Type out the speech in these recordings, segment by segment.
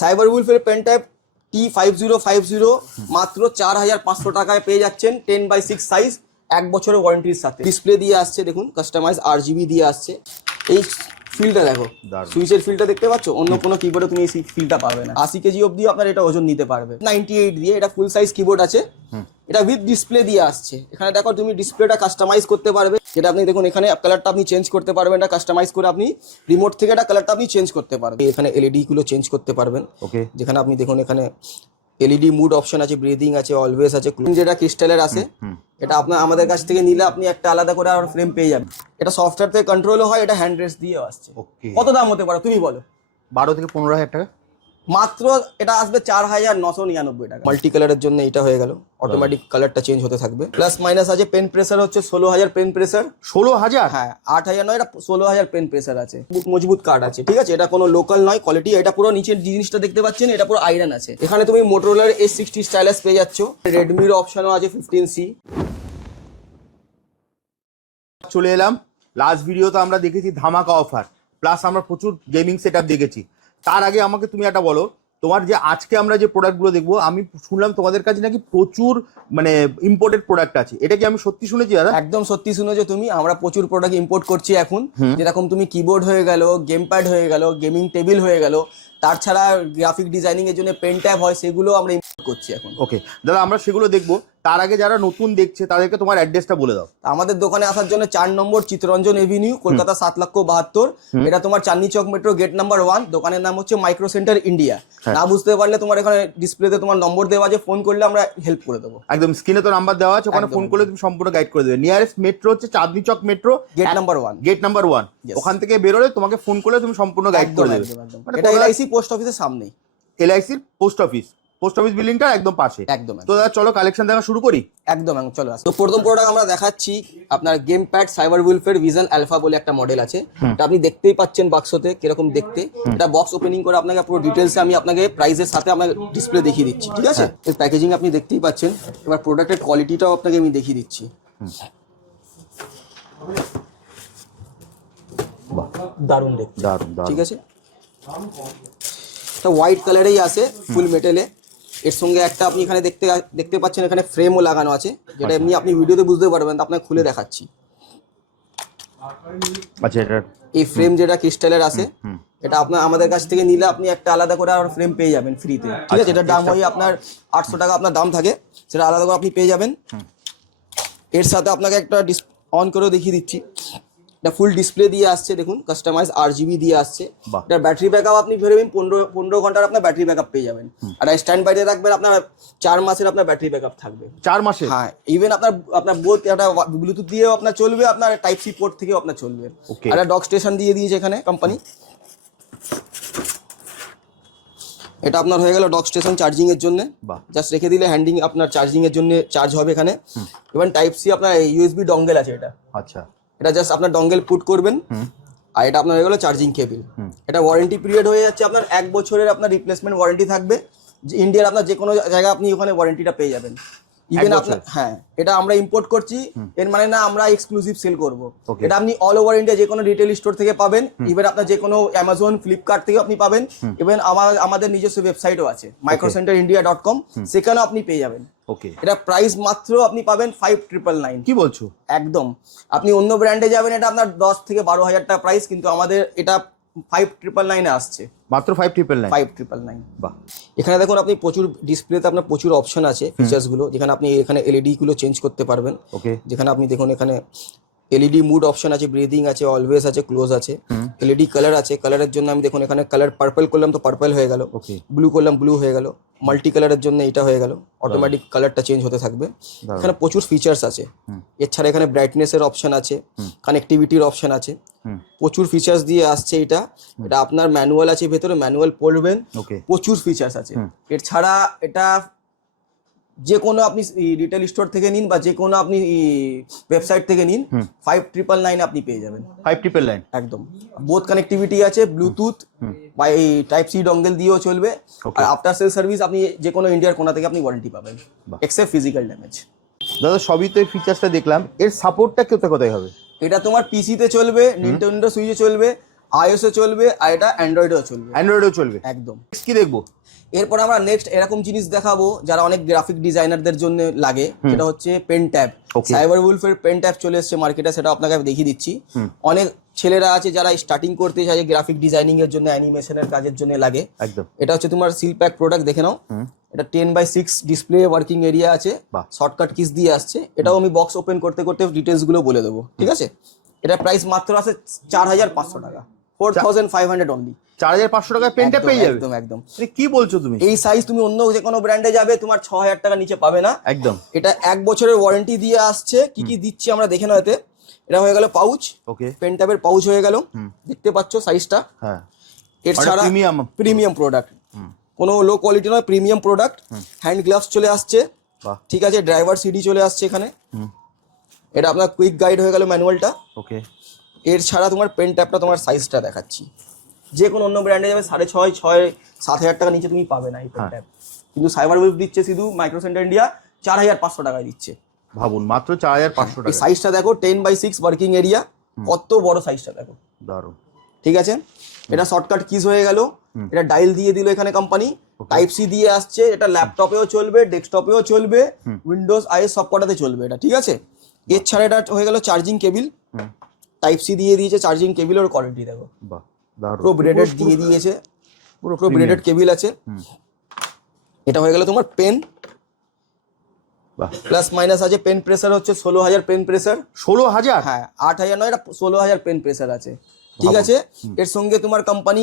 Cyber উলফের pen type T5050 মাত্র 4500 টাকায় পেয়ে যাচ্ছেন 10/6 সাইজ, 1 বছরের ওয়ারেন্টির সাথে। ডিসপ্লে দিয়ে আসছে, দেখুন কাস্টমাইজ RGB দিয়ে আসছে। এই ফিলটা দেখো, সুইচের ফিলটা দেখতে পাচ্ছ, অন্য কোনো কিবোর্ডে তুমি এই ফিলটা পাবে না। 80 কেজি অবধি আপনার এটা ওজন নিতে পারবে। 98 দিয়ে এটা ফুল সাইজ কিবোর্ড আছে, এটা উইথ ডিসপ্লে দিয়ে আসছে। এখানে দেখো তুমি ডিসপ্লেটা কাস্টমাইজ করতে পারবে, যেটা আপনি দেখুন এখানে কালারটা আপনি চেঞ্জ করতে পারবেন, এটা কাস্টমাইজ করে আপনি রিমোট থেকে এটা কালারটা আপনি চেঞ্জ করতে পারবেন। এখানে এলইডি গুলো চেঞ্জ করতে পারবেন। ওকে, যেখানে আপনি দেখুন এখানে এলইডি মুড অপশন আছে, ব্রিদিং আছে, অলওয়েজ আছে, যেটা ক্রিস্টালের আছে। এটা আপনার আমাদের কাছ থেকে নিলে আপনি একটা আলাদা করে আর ফ্রেম পেয়ে যাবেন। এটা সফটওয়্যার থেকে কন্ট্রোলও হয়, এটা হ্যান্ড রেস্ট দিয়েও আসছে। কত দাম হতে পারে তুমি বলো? 12 থেকে 15,000 টাকা মাত্র। এটা আসবে 4999 টাকা। মাল্টি কালারের জন্য এটা হয়ে গেল, অটোমেটিক কালারটা চেঞ্জ হতে থাকবে। প্লাস মাইনাস আছে, পেন প্রেসার হচ্ছে 16,000 পেন প্রেসার। 16,000? হ্যাঁ, 8,000 নয়, এটা 16,000 পেন প্রেসার আছে। মজবুত কার্ড আছে, ঠিক আছে। এটা কোনো লোকাল নয় কোয়ালিটি। এটা পুরো নিচের জিনিসটা দেখতে পাচ্ছেন, এটা পুরো আয়রন আছে। এখানে তুমি মোটরোলার S60 স্টাইলাস পেয়ে যাচ্ছ। রেডমির অপশনও আছে 15C। চলে এলাম, লাস্ট ভিডিওতে আমরা দেখেছি ধামাকা অফার, প্লাস আমরা প্রচুর গেমিং সেটআপ দেখেছি। তার আগে আমাকে তুমি একটা বলো, তোমার যে আজকে আমরা যে প্রোডাক্টগুলো দেখবো, আমি শুনলাম তোমাদের কাছে নাকি প্রচুর মানে ইম্পোর্টেড প্রোডাক্ট আছে, এটা কি আমি সত্যি শুনেছি দাদা? একদম সত্যি শুনেছো তুমি। আমরা প্রচুর প্রোডাক্ট ইম্পোর্ট করছি এখন। যেরকম তুমি কিবোর্ড হয়ে গেল, গেম প্যাড হয়ে গেল, গেমিং টেবিল হয়ে গেল, তার ছাড়া গ্রাফিক ডিজাইনিং এর জন্য পেন ট্যাব হয়, সেগুলো আমরা ইম্পোর্ট করছি এখন। ওকে দাদা, আমরা সেগুলো দেখবো। তার আগে যারা নতুন দেখছে তাদেরকে তোমার অ্যাড্রেসটা বলে দাও। আমাদের দোকানে আসার জন্য 4 নম্বর চিত্তরঞ্জন এভিনিউ, কলকাতা 7,72,000। এটা তোমার চাঁদনি চক মেট্রো গেট নাম্বার 1। দোকানের নাম হচ্ছে মাইক্রো সেন্টার ইন্ডিয়া। না বুঝতে পারলে তোমার এখানে ডিসপ্লেতে তোমার নম্বর দেওয়া আছে, ফোন করলে আমরা হেল্প করে দেবো। একদম স্ক্রিনে তো নাম্বার দেওয়া আছে, ওখানে ফোন করলে তুমি সম্পূর্ণ গাইড করে দেবে। নিয়ারেস্ট মেট্রো হচ্ছে Chandni Chowk metro gate number 1। Gate number 1, ওখান থেকে বেরোলে তোমাকে ফোন করলে তুমি সম্পূর্ণ গাইড করে দেবে। এটা LIC পোস্ট অফিসের সামনেই। LIC পোস্ট অফিস বিল্ডিংটা একদম পাশে। একদম। তো দাদা চলো কালেকশন দেখা শুরু করি। একদম চলো। তো প্রথম প্রোডাক্ট আমরা দেখাচ্ছি আপনার গেম প্যাড সাইবার উলফের ভিশন আলফা বলে একটা মডেল আছে। এটা আপনি দেখতেই পাচ্ছেন বাক্সতে কিরকম দেখতে। এটা বক্স ওপেনিং করে আপনাকে পুরো ডিটেলসে আমি আপনাকে প্রাইসের সাথে আমার ডিসপ্লে দেখিয়ে দিচ্ছি, ঠিক আছে। এর প্যাকেজিং আপনি দেখতেই পাচ্ছেন। এবার প্রোডাক্টের কোয়ালিটিটাও আপনাকে আমি দেখিয়ে দিচ্ছি। দারুণ দেখতে, দারুণ, ঠিক আছে। এটা হোয়াইট কালারেই আসে, ফুল মেটেলে। এর সঙ্গে একটা আপনি এখানে দেখতে পাচ্ছেন, এখানে ফ্রেমও লাগানো আছে, যেটা এমনি আপনি ভিডিওতে বুঝতে পারবেন। তো আপনাকে খুলে দেখাচ্ছি। আচ্ছা, এটা এই ফ্রেম যেটা ক্রিস্টালের আছে, এটা আপনার আমাদের কাছ থেকে নিলে আপনি একটা আলাদা করে আর ফ্রেম পেয়ে যাবেন ফ্রিতে, ঠিক আছে। এটার দাম হয় আপনার 800 টাকা আপনার দাম থাকে, সেটা আলাদা করে আপনি পেয়ে যাবেন। এর সাথে আপনাকে একটা অন করেও দেখিয়ে দিচ্ছি। এটা ফুল ডিসপ্লে দিয়ে আসছে, দেখুন কাস্টমাইজ RGB দিয়ে আসছে। এটা ব্যাটারি ব্যাকআপ আপনি ভেবেবেন 15 ঘন্টার আপনার ব্যাটারি ব্যাকআপ পেয়ে যাবেন। আর স্ট্যান্ড বাইতে রাখবেন, আপনার 4 মাসের আপনার ব্যাটারি ব্যাকআপ থাকবে। 4 মাসে? হ্যাঁ, ইভেন আপনার বোথ একটা ব্লুটুথ দিয়েও আপনার চলবে, আপনার টাইপ সি পোর্ট থেকেও আপনার চলবে। আর ডক স্টেশন দিয়ে দিয়েছে এখানে কোম্পানি। এটা আপনার হয়ে গেল ডক স্টেশন চার্জিং এর জন্য। জাস্ট রেখে দিলে হ্যান্ডিং আপনার চার্জিং এর জন্য চার্জ হবে এখানে। ইভেন টাইপ সি আপনার USB ডঙ্গেল আছে এটা। আচ্ছা, এটা জাস্ট আপনার ডঙ্গেল পুট করবেন, আর এটা আপনার হয়ে গেল চার্জিং কেবল। এটা ওয়ারেন্টি পিরিয়ড হয়ে যাচ্ছে আপনার 1 বছরের আপনার রিপ্লেসমেন্ট ওয়ারেন্টি থাকবে। ইন্ডিয়ার আপনার যে কোনো জায়গায় আপনি ওখানে ওয়ারেন্টিটা পেয়ে যাবেন। ইভেন আপনার, হ্যাঁ, এটা আমরা ইম্পোর্ট করছি, এর মানে না আমরা এক্সক্লুসিভ সেল করব। এটা আপনি অল ওভার ইন্ডিয়া যে কোনো রিটেল স্টোর থেকে পাবেন। ইভেন আপনার যে কোনো অ্যামাজন, ফ্লিপকার্ট থেকে আপনি পাবেন। ইভেন আমাদের নিজস্ব ওয়েবসাইটও আছে microcenterindia.com, সেখানেও আপনি পেয়ে যাবেন। ওকে, এটা প্রাইস মাত্র আপনি পাবেন 5999। কি বলছো? একদম। আপনি অন্য ব্র্যান্ডে যাবেন, এটা আপনার 10 থেকে 12,000 টাকা প্রাইস, কিন্তু আমাদের এটা 5999 আসছে। মাত্র 5999। বাহ। এখানে দেখুন আপনি প্রচুর ডিসপ্লেতে আপনার প্রচুর অপশন আছে, ফিচার্স গুলো, যেখানে আপনি এখানে এলইডি গুলো চেঞ্জ করতে পারবেন। ওকে, যেখানে আপনি দেখুন এখানে এলইডি মুড অপশন আছে, ব্রিদিং আছে, অলওয়েজ আছে, ক্লোজ আছে। এলইডি কালার আছে, কালারের জন্য আমি দেখুন এখানে কালার পার্পল করলাম তো পার্পল হয়ে গেল, ব্লু করলাম ব্লু হয়ে গেল, মাল্টি কালারের জন্য এটা হয়ে গেল, অটোমেটিক কালারটা চেঞ্জ হতে থাকবে। এখানে প্রচুর ফিচার্স আছে। এছাড়া এখানে ব্রাইটনেসের অপশন আছে, কানেক্টিভিটির অপশন আছে, প্রচুর ফিচার্স দিয়ে আসছে। এটা আপনার ম্যানুয়াল আছে ভেতরে, ম্যানুয়াল পড়বেন, প্রচুর ফিচার্স আছে। এছাড়া এটা যে কোনো আপনি রিটেল স্টোর থেকে নিন বা যে কোনো আপনি ওয়েবসাইট থেকে নিন, 5999 আপনি পেয়ে যাবেন। 5999 একদম। বোথ কানেক্টিভিটি আছে, ব্লুটুথ বা এই টাইপ সি ডঙ্গেল দিয়েও চলবে। আর আফটার সেল সার্ভিস আপনি যে কোনো ইন্ডিয়ার কোণা থেকে আপনি ওয়ারেন্টি পাবেন, এক্সেপ্ট ফিজিক্যাল ড্যামেজ। দাদা সবই তো এই ফিচার্সটা দেখলাম, এর সাপোর্টটা কোথায় হবে? এটা তোমার পিসিতে চলবে, নিনটেন্ডো সুইচে চলবে, আইওএসও চলবে আর এটা অ্যান্ড্রয়েডেও চলবে, অ্যান্ড্রয়েডেও চলবে। একদম। কি দেখবো? এরপর আমরা নেক্সট এরকম জিনিস দেখাবো যারা অনেক গ্রাফিক ডিজাইনারদের জন্য লাগে, সেটা হচ্ছে পেন ট্যাব। Okay. সাইবার উলফের পেন ট্যাব চলে এসেছে মার্কেটে, সেটা আপনাকে আমি দেখিয়ে দিচ্ছি। অনেক ছেলেরা আছে যারা স্টার্টিং করতে চায় গ্রাফিক ডিজাইনিং এর জন্য, অ্যানিমেশনের কাজের জন্য লাগে। একদম। এটা হচ্ছে তোমার সিল প্যাক প্রোডাক্ট, দেখে নাও। এটা 10x6 ডিসপ্লে ওয়ার্কিং এরিয়া আছে, বাহ। শর্টকাট কিস দিয়ে আসছে। এটাও আমি বক্স ওপেন করতে করতে ডিটেলস গুলো বলে দেবো, ঠিক আছে? এটা প্রাইস মাত্র আছে 4500 টাকা, 4500 অনলি। 4500 টাকায় পেনটা পেয়ে যাবে? একদম একদম। আরে কি বলছো তুমি? এই সাইজ তুমি অন্য যে কোনো ব্র্যান্ডে যাবে তোমার 6000 টাকা নিচে পাবে না। একদম। এটা 1 বছরের ওয়ারেন্টি দিয়ে আসছে। কি কি দিচ্ছি আমরা দেখে নাও। এতে এটা হয়ে গেল পাউচ, ওকে। পেন ট্যাবের পাউচ হয়ে গেল, দেখতে পাচ্ছ সাইজটা। হ্যাঁ, এর ছাড়া প্রিমিয়াম প্রোডাক্ট, কোনো লো কোয়ালিটি নয়, প্রিমিয়াম প্রোডাক্ট। হ্যান্ড গ্লাভস চলে আসছে, বাহ। ঠিক আছে। ড্রাইভার সিডি চলে আসছে এখানে। এটা আপনার কুইক গাইড হয়ে গেল ম্যানুয়ালটা। ওকে। এর ছাড়া তোমার পেন ট্যাবটা তোমার সাইজটা দেখাচ্ছি, যে কোনো অন্য ব্র্যান্ডে যাবে 6,500-7,000 টাকা নিচে তুমি পাবে না এই পেন ট্যাব। কিন্তু সাইবার উলফ দিচ্ছে শুধু মাইক্রো সেন্টার ইন্ডিয়া 4500 টাকায় দিচ্ছে। ভাবুন, মাত্র 4500 এই টাকা। সাইজটা দেখো, 10x6 ওয়ার্কিং এরিয়া, কত বড় সাইজটা দেখো, দারুণ। ঠিক আছে। এটা শর্টকাট কিস হয়ে গেল। এটা ডায়াল দিয়ে দিল এখানে কোম্পানি, টাইপ সি দিয়ে আসছে। এটা ল্যাপটপেও চলবে, ডেস্কটপেও চলবে, উইন্ডোজ আইএস সব কটাতে চলবে এটা, ঠিক আছে। এর ছাড়া এটা হয়ে গেল চার্জিং কেবিল, টাইপ সি দিয়ে দিয়েছে। চার্জিং কেবিলের কোয়ালিটি দেখো, বাহ, দারুণ। পুরো ব্রেডেড দিয়ে দিয়েছে, পুরো ব্রেডেড কেবিল আছে। এটা হয়ে গেল তোমার পেন, বাহ। প্লাস মাইনাস আছে। পেন প্রেসার হচ্ছে 16000 পেন প্রেসার। 16000? হ্যাঁ, 8000 নয়, এটা 16000 পেন প্রেসার আছে, ঠিক আছে। এর সঙ্গে তোমার কোম্পানি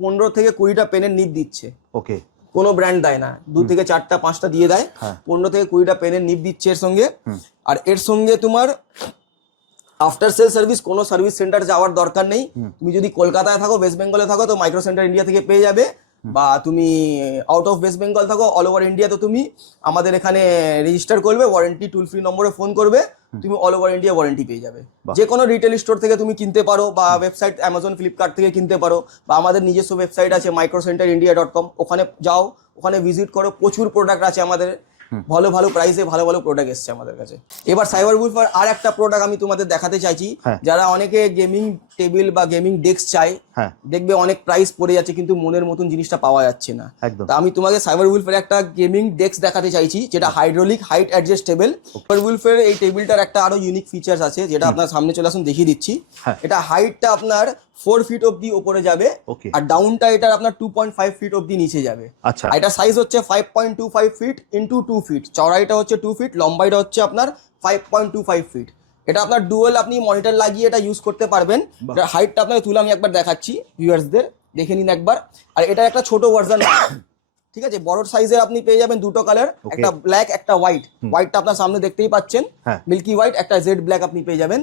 15 থেকে 20টা পেনের নিব দিচ্ছে। ওকে। কোনো ব্র্যান্ড দেয় না, 2 থেকে 4টা 5টা দিয়ে দেয়। 15 থেকে 20টা পেনের নিব দিচ্ছে এর সঙ্গে। আর এর সঙ্গে তোমার আফটার সেল সার্ভিস, কোনো সার্ভিস সেন্টার যাওয়ার দরকার নেই। তুমি যদি কলকাতায় থাকো, ওয়েস্ট বেঙ্গলে থাকো, তো মাইক্রো সেন্টার ইন্ডিয়া থেকে পেয়ে যাবে। বা তুমি আউট অফ ওয়েস্ট বেঙ্গল থাকো, অল ওভার ইন্ডিয়া, তো তুমি আমাদের এখানে রেজিস্টার করবে, ওয়ারেন্টি টুল ফ্রি নম্বরে ফোন করবে, তুমি অল ওভার ইন্ডিয়া ওয়ারেন্টি পেয়ে যাবে। যে কোনো রিটেল স্টোর থেকে তুমি কিনতে পারো, বা ওয়েবসাইট অ্যামাজন ফ্লিপকার্ট থেকে কিনতে পারো, বা আমাদের নিজস্ব ওয়েবসাইট আছে microcenterinindia.com, ওখানে যাও, ওখানে ভিজিট করো। প্রচুর প্রোডাক্ট আছে আমাদের, ভালো ভালো প্রাইসে ভালো ভালো প্রোডাক্ট এসছে আমাদের কাছে। এবার সাইবার উলফের আর একটা প্রোডাক্ট আমি তোমাদের দেখাতে চাইছি। যারা অনেকে গেমিং টেবিল বা গেমিং ডেস্ক চাই, দেখবে অনেক প্রাইস পড়ে যাচ্ছে কিন্তু মনের মতন জিনিসটা পাওয়া যাচ্ছে না। তা আমি তোমাকে সাইবার উলফের একটা গেমিং ডেস্ক দেখাতে চাইছি, যেটা হাইড্রোলিক হাইট অ্যাডজাস্টেবল। সাইবার উলফের এই টেবিলটার একটা আরো ইউনিক ফিচার্স আছে, যেটা আপনার সামনে চলে আসুন দেখিয়ে দিচ্ছি। এটা হাইটটা আপনার 4 ফিট অব্দি ওপরে যাবে, আর ডাউনটা এটা আপনার 2.5 ফিট অব্দি নিচে যাবে। আচ্ছা। এটা সাইজ হচ্ছে 5.25 ফিট ইন্টু 2 ফিট, চওড়াইটা হচ্ছে 2 ফিট, লম্বাইটা হচ্ছে আপনার 5.25 ফিট। এটা আপনার ডুয়াল, আপনি মনিটর লাগিয়ে এটা ইউজ করতে পারবেন। এটা হাইটটা আপনাকে তুলে আমি একবার দেখাচ্ছি, ভিউয়ার্সদের দেখে নিন একবার। আর এটা একটা ছোট ভার্সন, ঠিক আছে। বড় সাইজের আপনি পেয়ে যাবেন দুটো কালার, একটা ব্ল্যাক একটা হোয়াইট। হোয়াইটটা আপনার সামনে দেখতেই পাচ্ছেন, মিল্কি হোয়াইট। একটা জেড ব্ল্যাক আপনি পেয়ে যাবেন।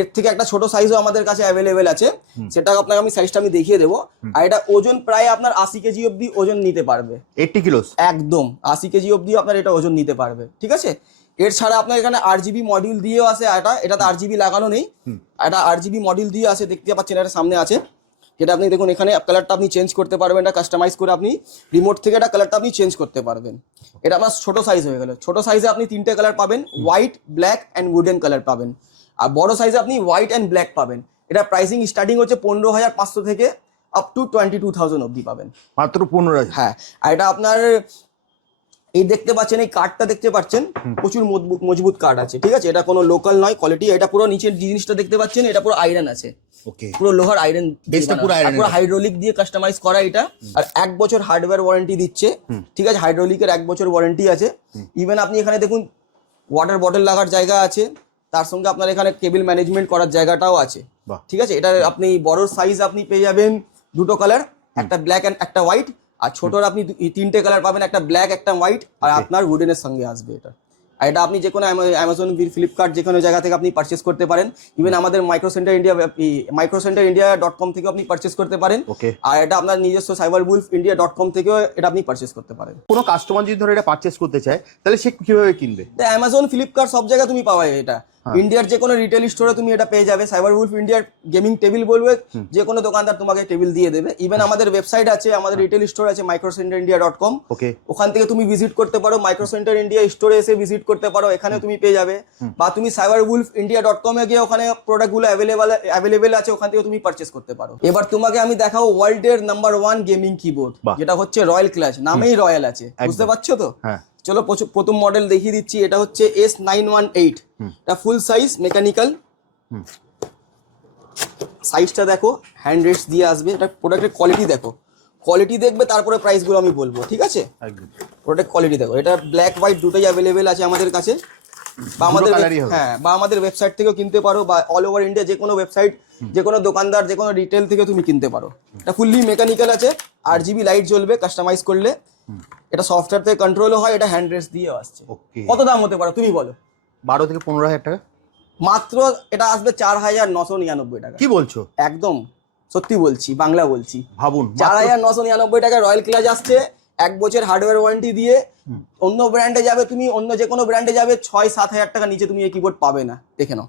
এর থেকে একটা ছোট সাইজও আমাদের কাছে অ্যাভেলেবেল আছে, সেটা আপনাকে আমি সাইজটা আমি দেখিয়ে দেবো। আর এটা ওজন প্রায় আপনার 80 কেজি অব্দি ওজন নিতে পারবে। 80 কিলোস? একদম 80 কেজি অব্দি আপনার এটা ওজন নিতে পারবে, ঠিক আছে। এর ছাড়া আপনার এখানে RGB মডিউল দিয়েও আছে। এটাতে RGB লাগানো নেই, এটা RGB মডিউল দিয়ে আছে, দেখতে পাচ্ছেন এটা সামনে আছে। যেটা আপনি দেখুন, এখানে কালারটা আপনি চেঞ্জ করতে পারবেন, এটা কাস্টমাইজ করে আপনি রিমোট থেকে এটা কালারটা আপনি চেঞ্জ করতে পারবেন। এটা আপনার ছোট সাইজ হয়ে গেল। ছোট সাইজে আপনি 3টে কালার পাবেন, white, black and wooden colour পাবেন। আর বড় সাইজে আপনি হোয়াইট অ্যান্ড ব্ল্যাক পাবেন। এটা প্রাইসিং স্টার্টিং হচ্ছে 15,500 থেকে আপ টু 22,000 অব্দি পাবেন, মাত্র 15,000। হ্যাঁ। আর এটা আপনার এই দেখতে পাচ্ছেন, এই কাঠটা দেখতে পাচ্ছেন, প্রচুর মজবুত কাঠ আছে, ঠিক আছে। এটা কোনো লোকাল নয় কোয়ালিটি। এটা পুরো নিচের জিনিসটা দেখতে পাচ্ছেন, এটা পুরো আয়রন আছে, ওকে। পুরো লোহার আয়রন, পুরো হাইড্রোলিক দিয়ে কাস্টমাইজ করা এটা। আর 1 বছর হার্ডওয়্যার ওয়ারেন্টি দিচ্ছে, ঠিক আছে। হাইড্রোলিকের 1 বছর ওয়ারেন্টি আছে। ইভেন আপনি এখানে দেখুন ওয়াটার বটল লাগার জায়গা আছে, তার সঙ্গে আপনার এখানে কেবল ম্যানেজমেন্ট করার জায়গাটাও আছে, ঠিক আছে। এটা আপনি বড় সাইজ আপনি পেয়ে যাবেন দুটো কালার, একটা ব্ল্যাক অ্যান্ড একটা হোয়াইট। আর ছোটর আপনি 3টে কালার পাবেন, একটা ব্ল্যাক একটা হোয়াইট, আর আপনার উডেনের সঙ্গে আসবে এটা। আর এটা আপনি যে কোনো অ্যামাজন, ফ্লিপকার্ট, যে কোনো জায়গা থেকে আপনি পারচেস করতে পারেন। ইভেন আমাদের microcenterinindia.com থেকেও আপনি পারচেস করতে পারেন। আর এটা আপনার নিজস্ব cyberwolfindia.com থেকেও এটা আপনি পারচেস করতে পারেন। কোনো কাস্টমার যদি ধরে এটা পারচেস করতে চায়, তাহলে সে কিভাবে কিনবে? অ্যামাজন, ফ্লিপকার্ট সব জায়গায় তুমি পাবে এটা। ইন্ডিয়ার যে কোনো রিটেল স্টোরে তুমি এটা পেয়ে যাবে। সাইবার উলফ ইন্ডিয়ার গেমিং টেবিল বলবে, যে কোনো দোকানদার তোমাকে টেবিল দিয়ে দেবে। ইভেন আমাদের ওয়েবসাইট আছে, আমাদের রিটেল স্টোর আছে microcenterindia.com, ওকে, ওখান থেকে তুমি ভিজিট করতে পারো। মাইক্রোসেন্টার ইন্ডিয়া স্টোরে এসে ভিজিট করতে পারো, এখানে তুমি পেয়ে যাবে। বা তুমি cyberwolfindia.com এ গিয়ে ওখানে প্রোডাক্টগুলো অ্যাভেলেবেল আছে, ওখান থেকে তুমি পারচেস করতে পারো। এবার তোমাকে আমি দেখাবো ওয়ার্ল্ডের নাম্বার 1 গেমিং কিবোর্ড, যেটা হচ্ছে রয়্যাল ক্লাচ, নামেই রয়্যাল আছে, বুঝতে পারছো তো? হ্যাঁ, চলো প্রথম মডেল দেখিয়ে দিচ্ছি। এটা হচ্ছে S918, এটা ফুল সাইজ মেকানিক্যাল। সাইজটা দেখো, হ্যান্ড রেস্ট দিয়ে আসবে। এটা প্রোডাক্টের কোয়ালিটি দেখো, কোয়ালিটি দেখবে তারপরে প্রাইসগুলো আমি বলবো, ঠিক আছে? একদম। প্রোডাক্ট কোয়ালিটি দেখো, এটা ব্ল্যাক হোয়াইট দুটোই অ্যাভেলেবেল আছে আমাদের কাছে। বা আমাদের বা আমাদের ওয়েবসাইট থেকেও কিনতে পারো, বা অল ওভার ইন্ডিয়া যে কোনো ওয়েবসাইট, যে কোনো দোকানদার, যে কোনো রিটেল থেকে তুমি কিনতে পারো। এটা ফুললি মেকানিক্যাল আছে, 8GB লাইট জ্বলবে কাস্টমাইজ করলে। এটা সফটওয়্যার থেকে কন্ট্রোলও হয়, এটা হ্যান্ড রেস্ট দিয়ে আসছে। কত দাম হতে পারে তুমি বলো? 12 থেকে 15,000 টাকা মাত্র। এটা আসবে 4,999 টাকা। কি বলছো? একদম সত্যি বলছি, বাংলা বলছি। ভাবুন, 4,999 টাকায় রয়্যাল ক্লাচ আসছে, 1 বছর হার্ডওয়্যার ওয়ারেন্টি দিয়ে। অন্য ব্র্যান্ডে যাবে তুমি, অন্য যে কোনো ব্র্যান্ডে যাবে 6-7 হাজার টাকা নিচে তুমি এই কিবোর্ড পাবে না, দেখে নাও।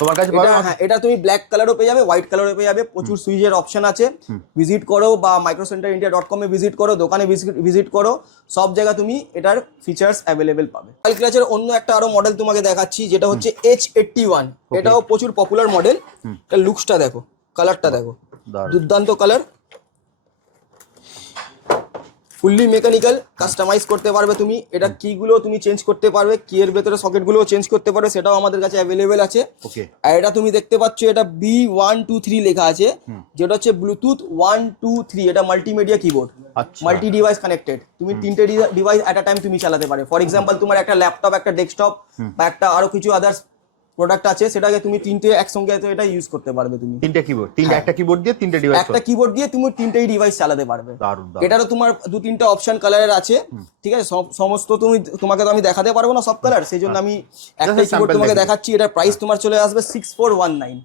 তোমার কাছে হ্যাঁ, এটা তুমি ব্ল্যাক কালারও পেয়ে যাবে, হোয়াইট কালারও পেয়ে যাবে। প্রচুর সুইচের অপশন আছে। ভিজিট করো বা microcenterindia.com এ ভিজিট করো, দোকানে ভিজিট করো, সব জায়গা তুমি এটার ফিচার্স অ্যাভেলেবেল পাবে। রয়্যাল ক্লাচের অন্য একটা আরো মডেল তোমাকে দেখাচ্ছি, যেটা হচ্ছে H81। এটাও প্রচুর পপুলার মডেল। এটা লুকসটা দেখো, কালারটা দেখো, দুর্দান্ত কালার। ফুললি মেকানিক্যাল, কাস্টমাইজ করতে পারবে তুমি। এটা কিগুলো তুমি চেঞ্জ করতে পারবে, কি এর ভেতরে সকেটগুলো চেঞ্জ করতে পারবে, সেটাও আমাদের কাছে অ্যাভেলেবেল আছে। আর এটা তুমি দেখতে পাচ্ছ, এটা B123 লেখা আছে, যেটা হচ্ছে ব্লুটুথ 123। এটা multimedia keyboard, multi device connected. তুমি 3টে ডিভাইস এট আ টাইম তুমি চালাতে পারে। ফর এক্সাম্পল, তোমার একটা ল্যাপটপ, একটা ডেস্কটপ বা একটা আরো কিছু আদার্স প্রোডাক্ট আছে, সেটাকে তুমি 3টে একসঙ্গে এটা ইউজ করতে পারবে। তুমি 3টে কিবোর্ড, একটা কিবোর্ড দিয়ে 3টে ডিভাইস, একটা কিবোর্ড দিয়ে তুমি 3টেই ডিভাইস চালাতে পারবে। এটারও তোমার 2-3টা অপশন কালারের আছে, ঠিক আছে? সমস্ত তোমাকে তো আমি দেখাতে পারবো না সব কালার, সেই জন্য আমি একটা কিবোর্ড তোমাকে দেখাচ্ছি। এটার প্রাইস তোমার চলে আসবে 6419,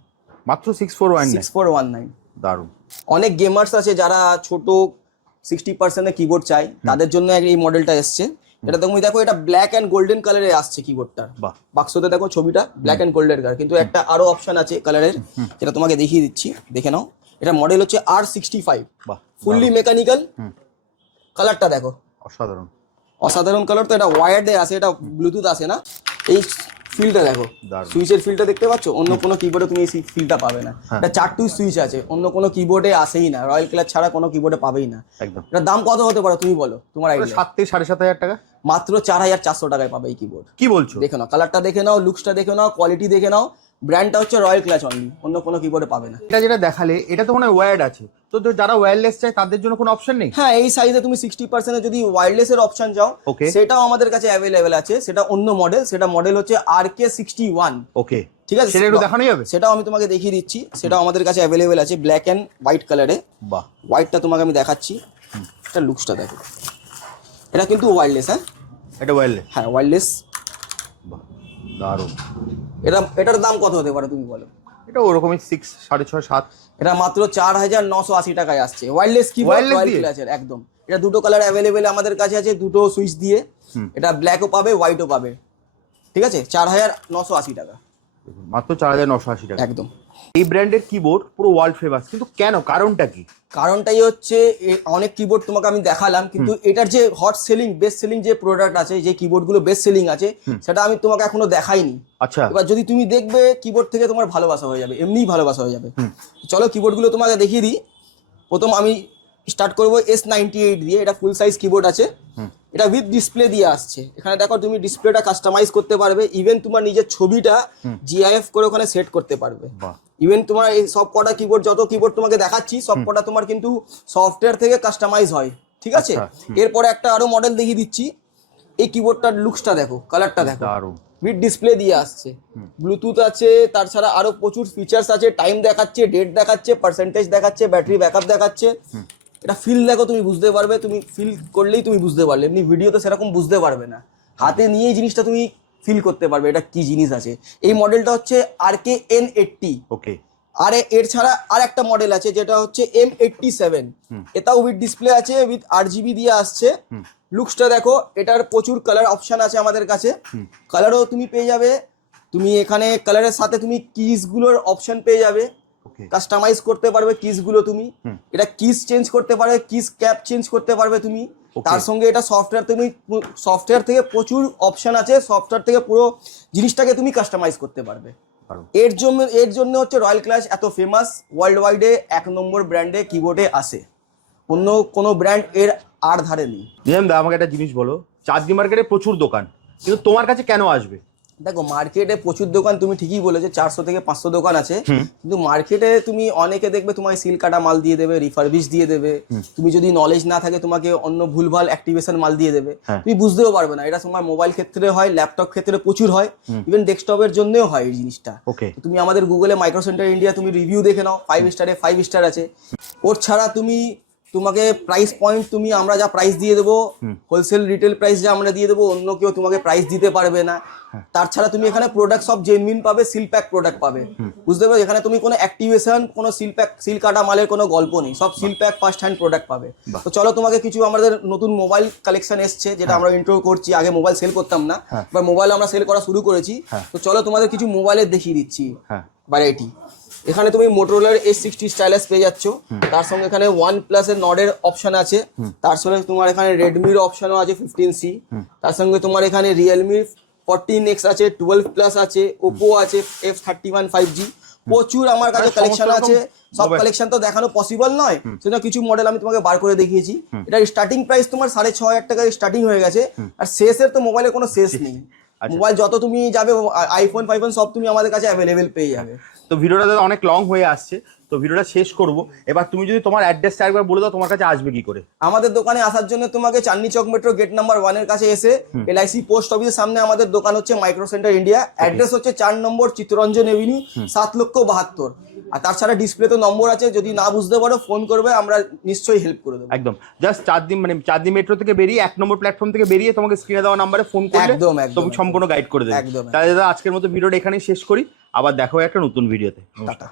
মাত্র 6419। দারুণ। অনেক গেমার্স আছে যারা ছোট 60% এর কিবোর্ড চাই, তাদের জন্য এই মডেলটা এসছে। এটা তুমি দেখো, এটা ব্ল্যাক এন্ড গোল্ডেন কালারে আসছে কিবোর্ডটা। বাক্সতে দেখো ছবিটা, ব্ল্যাক এন্ড গোল্ডেন কালার। কিন্তু একটা আরো অপশন আছে কালারের, যেটা তোমাকে দেখিয়ে দিচ্ছি, দেখে নাও। এটা মডেল হচ্ছে R65, ফুললি মেকানিক্যাল। কালারটা দেখো, অসাধারণ কালার। তো এটা ওয়্যারডে আছে, এটা ব্লুটুথ আসে না। এই ফিলটা দেখো, সুইচের ফিলটা দেখতে পাচ্ছ, অন্য কোনো কিবোর্ডে তুমি এই ফিলটা পাবে না। এটা 4 সুইচ আছে, অন্য কোনো কিবোর্ডে আসেই না, রয়্যাল ক্লাচ ছাড়া কোনো কিবোর্ডে পাবেই না। এটার দাম কত হতে পারে তুমি বলো, তোমার আইডিয়া? 7 থেকে 7,500 টাকা। মাত্র 4,400 টাকায় পাবে এই কিবোর্ড। কি বলছো? দেখে নাও, কালারটা দেখে নাও, লুকসটা দেখে নাও, কোয়ালিটি দেখে নাও। ব্র্যান্ডটা হচ্ছে রয়্যাল ক্লাচ অনলি, অন্য কোনো কিবোর্ডে পাবে না। এটা যেটা দেখালে, এটা তো মনে হয় ওয়্যার্ড আছে, তো যারা ওয়্যারলেস চায় তাদের জন্য কোনো অপশন নেই? হ্যাঁ, এই সাইজে তুমি 60% যদি ওয়্যারলেস এর অপশন চাও, সেটাও আমাদের কাছে অ্যাভেলেবেল আছে। সেটা অন্য মডেল, সেটা মডেল হচ্ছে RK61। ওকে, ঠিক আছে, সেটা একটু দেখানো যাবে? সেটাও আমি তোমাকে দেখিয়ে দিচ্ছি। সেটাও আমাদের কাছে অ্যাভেলেবেল আছে, ব্ল্যাক এন্ড হোয়াইট কালারে। বাহ, হোয়াইটটা তোমাকে আমি দেখাচ্ছি। এটা লুকসটা দেখো, এটা কিন্তু ওয়্যারলেস। হ্যাঁ, এটা ওয়্যারলেস? হ্যাঁ, ওয়্যারলেস। বাহ, দারুণ। এটার দাম কত হতে পারে তুমি বলো? এটা ওরকমই 6, 6.5, 7। এটা মাত্র 4,980 টাকায় আসছে, ওয়্যারলেস কিবোর্ড, রয়্যাল ক্লাচের একদম। এটা দুটো কালার অ্যাভেলেবেল আমাদের কাছে আছে, দুটো সুইচ দিয়ে। এটা ব্ল্যাকও পাবে, হোয়াইটও পাবে, ঠিক আছে? 4,980 টাকা, মাত্র 4,980 টাকা একদম। এই ব্র্যান্ডের কিবোর্ড পুরো ওয়ার্ল্ড ফেমাস, কিন্তু কেন, কারণটা কি? কারণটাই হচ্ছে, অনেক কিবোর্ড তোমাকে আমি দেখালাম, কিন্তু এটার যে হট সেলিং, বেস্ট সেলিং যে প্রোডাক্ট আছে, যে কিবোর্ড গুলো বেস্ট সেলিং আছে, সেটা আমি তোমাকে এখনো দেখাইনি। আচ্ছা, এবার যদি তুমি দেখবে, কিবোর্ড থেকে তোমার ভালোবাসা হয়ে যাবে, এমনিই ভালোবাসা হয়ে যাবে। চলো কিবোর্ড গুলো তোমাকে দেখিয়ে দিই। প্রথম আমি স্টার্ট করবো S98 দিয়ে। এটা ফুল সাইজ কিবোর্ড আছে, এটা উইথ ডিসপ্লে দিয়ে আসছে। এখানে দেখো, তুমি ডিসপ্লেটা কাস্টমাইজ করতে পারবে, ইভেন তোমার নিজের ছবিটা GIF করে ওখানে সেট করতে পারবে। ইভেন তোমার এই সব কটা কিবোর্ড, যত কিবোর্ড তোমাকে দেখাচ্ছি, সব কটা তোমার কিন্তু সফটওয়্যার থেকে কাস্টমাইজ হয়, ঠিক আছে? এরপরে একটা আরো মডেল দেখিয়ে দিচ্ছি। এই কিবোর্ডটার লুকসটা দেখো, কালারটা দেখো, উইথ ডিসপ্লে দিয়ে আসছে, ব্লুটুথ আছে, তাছাড়া আরো প্রচুর ফিচার্স আছে। টাইম দেখাচ্ছে, ডেট দেখাচ্ছে, পার্সেন্টেজ দেখাচ্ছে, ব্যাটারি ব্যাকআপ দেখাচ্ছে। এটা ফিল দেখো, তুমি বুঝতে পারবে, তুমি ফিল করলেই তুমি বুঝতে পারলে, এমনি ভিডিওতে সেরকম বুঝতে পারবে না, হাতে নিয়েই জিনিসটা তুমি ফিল করতে পারবে এটা কি জিনিস আছে। এই মডেলটা হচ্ছে RKN80। ওকে, আর এর ছাড়া আর একটা মডেল আছে, যেটা হচ্ছে M87। এটাও উইথ ডিসপ্লে আছে, উইথ 8GB দিয়ে আসছে। লুকসটা দেখো, এটার প্রচুর কালার অপশন আছে আমাদের কাছে, কালারও তুমি পেয়ে যাবে তুমি এখানে কালারের সাথে তুমি কিস গুলোর অপশন পেয়ে যাবে, ওকে কাস্টমাইজ করতে পারবে কিস গুলো তুমি, এটা কিস চেঞ্জ করতে পারবে, কিস ক্যাপ চেঞ্জ করতে পারবে তুমি। তার সঙ্গে এটা সফটওয়্যার, তুমি সফটওয়্যার থেকে প্রচুর অপশন আছে, সফটওয়্যার থেকে পুরো জিনিসটাকে তুমি কাস্টমাইজ করতে পারবে। এর জন্য হচ্ছে রয়্যাল ক্লাশ এত ফেমাস, ওয়ার্ল্ড ওয়াইডে 1 নম্বর ব্র্যান্ডে কিবোর্ডে আসে, অন্য কোনো ব্র্যান্ড এর আর ধারে নেই। নিজাম দা আমাকে একটা জিনিস বলো, চাঁদনি মার্কেটে প্রচুর দোকান, কিন্তু তোমার কাছে কেন আসবে? দেখো মার্কেটে প্রচুর দোকান, তুমি ঠিকই বলেছো, 400 থেকে 500 দোকান আছে, কিন্তু মার্কেটে তুমি অনেকে দেখবে তোমাকে সিল কাটা মাল দিয়ে দেবে, রিফারবিশ দিয়ে দেবে, তুমি যদি নলেজ না থাকে তোমাকে অন্য ভুলভাল অ্যাক্টিভেশন মাল দিয়ে দেবে, তুমি বুঝতেও পারবে না। এটা তোমার মোবাইল ক্ষেত্রে হয়, ল্যাপটপ ক্ষেত্রে প্রচুর হয়, ইভেন ডেস্কটপের জন্যও হয় এই জিনিসটা। তুমি আমাদের গুগলে মাইক্রো সেন্টার ইন্ডিয়া তুমি রিভিউ দেখে নাও, 5 স্টারে 5 স্টার আছে। ওর ছাড়া তোমাকে প্রাইস পয়েন্ট, তুমি আমরা যা প্রাইস দিয়ে দেবো, হোলসেল রিটেল প্রাইস যা আমরা দিয়ে দেবো, অন্য কেউ তোমাকে প্রাইস দিতে পারবে না। তার ছাড়া তুমি এখানে প্রোডাক্ট সব জেনুইন পাবে, সিল প্যাক প্রোডাক্ট পাবে, বুঝতে পারবে? এখানে তুমি কোনো অ্যাক্টিভেশন, কোনো সিল কাটা মালের কোনো গল্প নেই, সব seal pack first hand product পাবে। তো চলো তোমাকে কিছু আমাদের নতুন মোবাইল কালেকশন এসছে, যেটা আমরা ইন্ট্রো করছি, আগে মোবাইল সেল করতাম না, এবার মোবাইল আমরা সেল করা শুরু করেছি। তো চলো তোমাদের কিছু মোবাইলের দেখিয়ে দিচ্ছি ভ্যারাইটি। এখানে তুমি মোটরোলার S60 স্টাইলাস পেয়ে যাচ্ছ, তার সঙ্গে এখানে OnePlus এর নডের অপশন আছে, তার সঙ্গে তোমার এখানে রেডমির অপশনও আছে 15C, তার সঙ্গে তোমার এখানে রিয়েলমি 14X আছে, 12 প্লাস আছে, ওপো আছে F31 5G, প্রচুর আমার কাছে কালেকশন আছে। সব কালেকশন তো দেখানো পসিবল নয়, সেজন্য কিছু মডেল আমি তোমাকে বার করে দেখিয়েছি। এটা স্টার্টিং প্রাইস তোমার 6,500 টাকা স্টার্টিং হয়ে গেছে, আর শেষের তো মোবাইলের কোনো শেষ নেই। মোবাইল যত তুমি যাবে, আইফোন ফাইফোন সব তুমি আমাদের কাছে অ্যাভেলেবেল পেয়ে যাবে। তো ভিডিওটা অনেক লং হয়ে আসছে, তো ভিডিওটা শেষ করব। এবার তুমি যদি তোমার অ্যাড্রেসটা একবার বলে দাও, তোমার কাছে আসবে কি করে? আমাদের দোকানে আসার জন্য তোমাকে চাঁদনি চক মেট্রো গেট নাম্বার 1 এর কাছে এসে LIC পোস্ট অফিসের সামনে আমাদের দোকান হচ্ছে মাইক্রো সেন্টার ইন্ডিয়া। অ্যাড্রেস হচ্ছে 4 নম্বর চিত্তরঞ্জন এভিনিউ, 7,72,000। আর তাছাড়া ডিসপ্লেতে নম্বর আছে, যদি না বুঝতে পারো ফোন করবে, আমরা নিশ্চয়ই হেল্প করে দেবো। একদম জাস্ট চাঁদনি মেট্রো থেকে বেরিয়ে 1 নম্বর প্ল্যাটফর্ম থেকে বেরিয়ে তোমাকে স্ক্রিনে দেওয়া নাম্বারে ফোন করলে তুমি সম্পূর্ণ গাইড করে দেবে। তাহলে দাদা আজকের মতো ভিডিওটা এখানেই শেষ করি, আবার দেখা হবে একটা নতুন ভিডিওতে। টাটা।